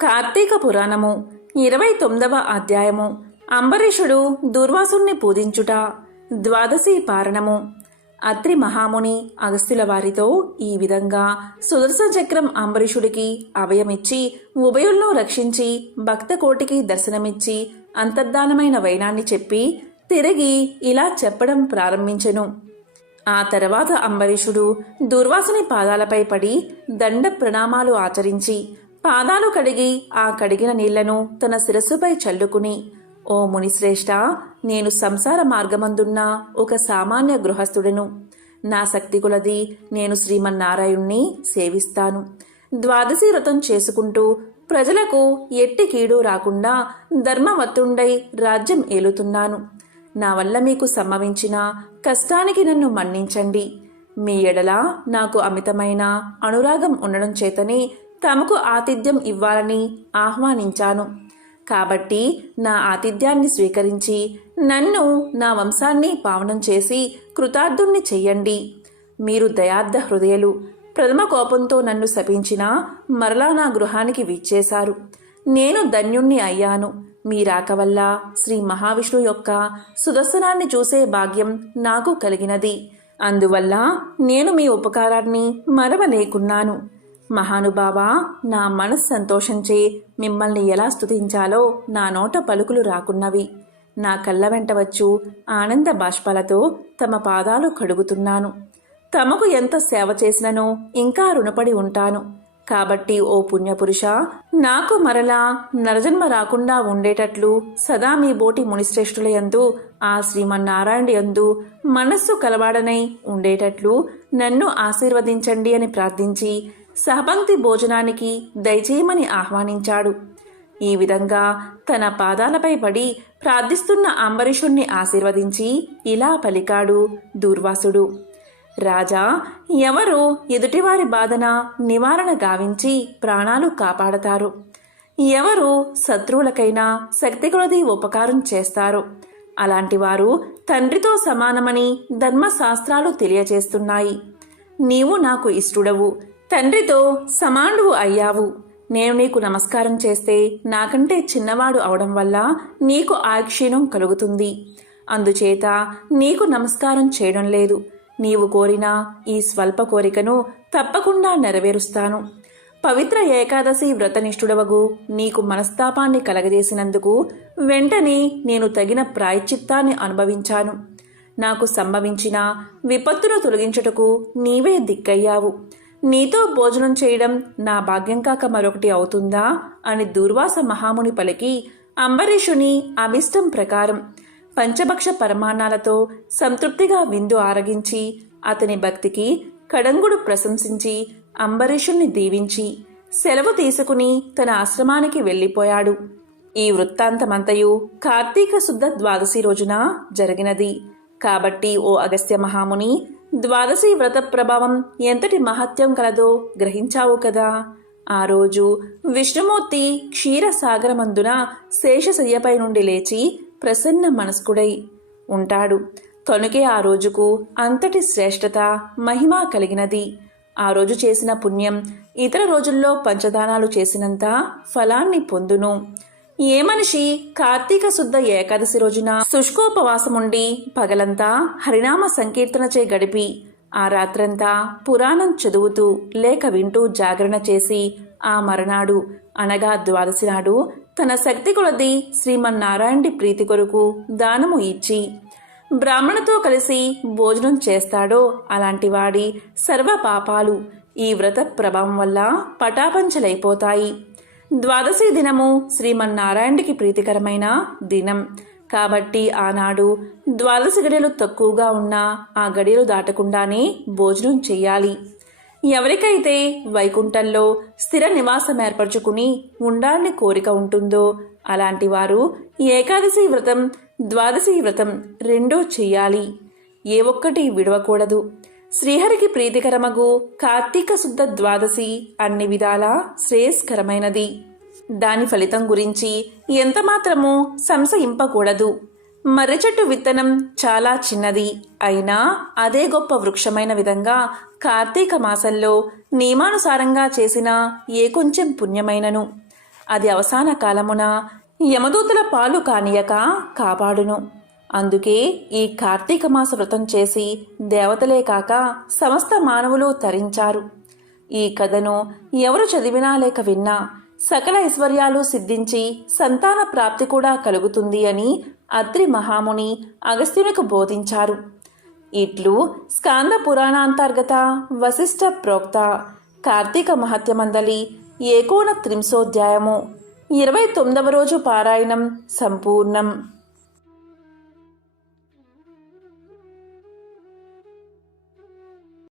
కార్తీక పురాణము 29వ అధ్యాయము. అంబరీషుడు దుర్వాసుని పూజించుట. ద్వాదశి పారణము. అత్రి మహాముని అగస్త్యుల వారితో ఈ విధంగా సుదర్శన చక్రం అంబరీషుడికి అభయమిచ్చి ఉభయులను రక్షించి భక్తకోటికి దర్శనమిచ్చి అంతర్ధానమైన వైనాన్ని చెప్పి తిరిగి ఇలా చెప్పడం ప్రారంభించెను. ఆ తర్వాత అంబరీషుడు దుర్వాసుని పాదాలపై పడి దండ ప్రణామాలు ఆచరించి పాదాలు కడిగి ఆ కడిగిన నీళ్లను తన శిరస్సుపై చల్లుకుని, ఓ మునిశ్రేష్ఠ, నేను సంసార మార్గమందున్న ఒక సామాన్య గృహస్థుడను. నా శక్తి కొలది నేను శ్రీమన్నారాయణ్ణి సేవిస్తాను. ద్వాదశి వ్రతం చేసుకుంటూ ప్రజలకు ఎట్టి కీడు రాకుండా ధర్మవత్తుండై రాజ్యం ఏలుతున్నాను. నా వల్ల మీకు సంభవించిన కష్టానికి నన్ను మన్నించండి. మీ ఎడల నాకు అమితమైన అనురాగం ఉండడం చేతనే తమకు ఆతిథ్యం ఇవ్వాలని ఆహ్వానించాను. కాబట్టి నా ఆతిథ్యాన్ని స్వీకరించి నన్ను నా వంశాన్ని పావనం చేసి కృతార్థుణ్ణి చెయ్యండి. మీరు దయార్థ హృదయులు. ప్రథమ కోపంతో నన్ను శపించినా మరలా నా గృహానికి విచ్చేశారు. నేను ధన్యుణ్ణి అయ్యాను. మీ రాక వల్ల శ్రీ మహావిష్ణు యొక్క సుదర్శనాన్ని చూసే భాగ్యం నాకు కలిగినది. అందువల్ల నేను మీ ఉపకారాన్ని మరవలేకున్నాను. మహానుభావా, నా మనస్సు సంతోషంచే మిమ్మల్ని ఎలా స్తుతించాలో నా నోట పలుకులు రాకున్నవి. నా కళ్ళ వెంట వచ్చు ఆనంద బాష్పాలతో తమ పాదాలు కడుగుతున్నాను. తమకు ఎంత సేవ చేసిననో ఇంకా రుణపడి ఉంటాను. కాబట్టి ఓ పుణ్యపురుష, నాకు మరలా నరజన్మ రాకుండా ఉండేటట్లు సదా మీ బోటి మునిశ్రేష్ఠుల యందు ఆ శ్రీమన్నారాయణ యందు మనస్సు కలవాడనై ఉండేటట్లు నన్ను ఆశీర్వదించండి అని ప్రార్థించి సహపంక్తి భోజనానికి దయచేయమని ఆహ్వానించాడు. ఈ విధంగా తన పాదాలపై పడి ప్రార్థిస్తున్న అంబరీషుణ్ణి ఆశీర్వదించి ఇలా పలికాడు దూర్వాసుడు. రాజా, ఎవరు ఎదుటివారి బాధన నివారణ గావించి ప్రాణాలు కాపాడతారు, ఎవరు శత్రువులకైనా శక్తి కొలది ఉపకారం చేస్తారు, అలాంటి వారు తండ్రితో సమానమని ధర్మశాస్త్రాలు తెలియజేస్తున్నాయి. నీవు నాకు ఇష్టుడవు, తండ్రితో సమానువు అయ్యావు. నేను నీకు నమస్కారం చేస్తే నాకంటే చిన్నవాడు అవడం వల్ల నీకు ఆక్షీణం కలుగుతుంది. అందుచేత నీకు నమస్కారం చేయడం లేదు. నీవు కోరిన ఈ స్వల్ప కోరికను తప్పకుండా నెరవేరుస్తాను. పవిత్ర ఏకాదశి వ్రతనిష్ఠుడవగు నీకు మనస్తాపాన్ని కలగజేసినందుకు వెంటనే నేను తగిన ప్రాయశ్చిత్తాన్ని అనుభవించాను. నాకు సంభవించిన విపత్తును తొలగించుటకు నీవే దిక్కయ్యావు. నీతో భోజనం చేయడం నా భాగ్యం కాక మరొకటి అవుతుందా అని దుర్వాస మహాముని పలికి అంబరీషుని అభిష్టం ప్రకారం పంచభక్ష పరమాన్నాలతో సంతృప్తిగా విందు ఆరగించి అతని భక్తికి కడంగుడు ప్రశంసించి అంబరీషుణ్ణి దీవించి సెలవు తీసుకుని తన ఆశ్రమానికి వెళ్ళిపోయాడు. ఈ వృత్తాంతమంతయు కార్తీక శుద్ధ ద్వాదశి రోజున జరిగినది. కాబట్టి ఓ అగస్త్య మహాముని, ద్వాదశి వ్రత ప్రభావం ఎంతటి మహత్యం కలదో గ్రహించావు కదా. ఆ రోజు విష్ణుమూర్తి క్షీరసాగరమందున శేషశయ్యపై నుండి లేచి ప్రసన్న మనస్కుడై ఉంటాడు. కనుకే ఆ రోజుకు అంతటి శ్రేష్టత మహిమ కలిగినది. ఆ రోజు చేసిన పుణ్యం ఇతర రోజుల్లో పంచదానాలు చేసినంత ఫలాన్ని పొందును. ఏ మనిషి కార్తీక శుద్ధ ఏకాదశి రోజున శుష్కోపవాసముండి పగలంతా హరినామ సంకీర్తనచే గడిపి ఆ రాత్రంతా పురాణం చదువుతూ లేక వింటూ జాగరణ చేసి ఆ మరునాడు అనగా ద్వాదశి నాడు తన శక్తి కొలది శ్రీమన్నారాయణుడి ప్రీతి కొరకు దానము ఇచ్చి బ్రాహ్మణతో కలిసి భోజనం చేస్తాడో అలాంటి వాడి సర్వ పాపాలు ఈ వ్రత ప్రభావం వల్ల పటాపంచలైపోతాయి. ద్వాదశి దినము శ్రీమన్నారాయణుడికి ప్రీతికరమైన దినం కాబట్టి ఆనాడు ద్వాదశి గడియలు తక్కువగా ఉన్నా ఆ గడియలు దాటకుండానే భోజనం చెయ్యాలి. ఎవరికైతే వైకుంఠంలో స్థిర నివాసం ఏర్పరచుకుని ఉండాలని కోరిక ఉంటుందో అలాంటి వారు ఏకాదశి వ్రతం ద్వాదశి వ్రతం రెండూ చెయ్యాలి. ఏ ఒక్కటి విడవకూడదు. శ్రీహరికి ప్రీతికరమగు కార్తీక శుద్ధ ద్వాదశి అన్ని విధాలా శ్రేయస్కరమైనది. దాని ఫలితం గురించి ఎంతమాత్రమూ సంశయింపకూడదు. మర్రి చెట్టు విత్తనం చాలా చిన్నది అయినా అదే గొప్ప వృక్షమైన విధంగా కార్తీక మాసంలో నియమానుసారంగా చేసిన ఏ కొంచెం పుణ్యమైనను అది అవసాన కాలమున యమదూతల పాలు కానియక కాపాడును. అందుకే ఈ కార్తీక మాస వ్రతం చేసి దేవతలే కాక సమస్త మానవులు తరించారు. ఈ కథను ఎవరు చదివినా లేక విన్నా సకల ఐశ్వర్యాలు సిద్ధించి సంతాన ప్రాప్తి కూడా కలుగుతుంది అని అత్రి మహాముని అగస్త్యునికి బోధించారు. ఇట్లు స్కాంద పురాణాంతర్గత వశిష్ఠ ప్రోక్త కార్తీక మహత్యమందలి 39వ 29వ రోజు పారాయణం సంపూర్ణం.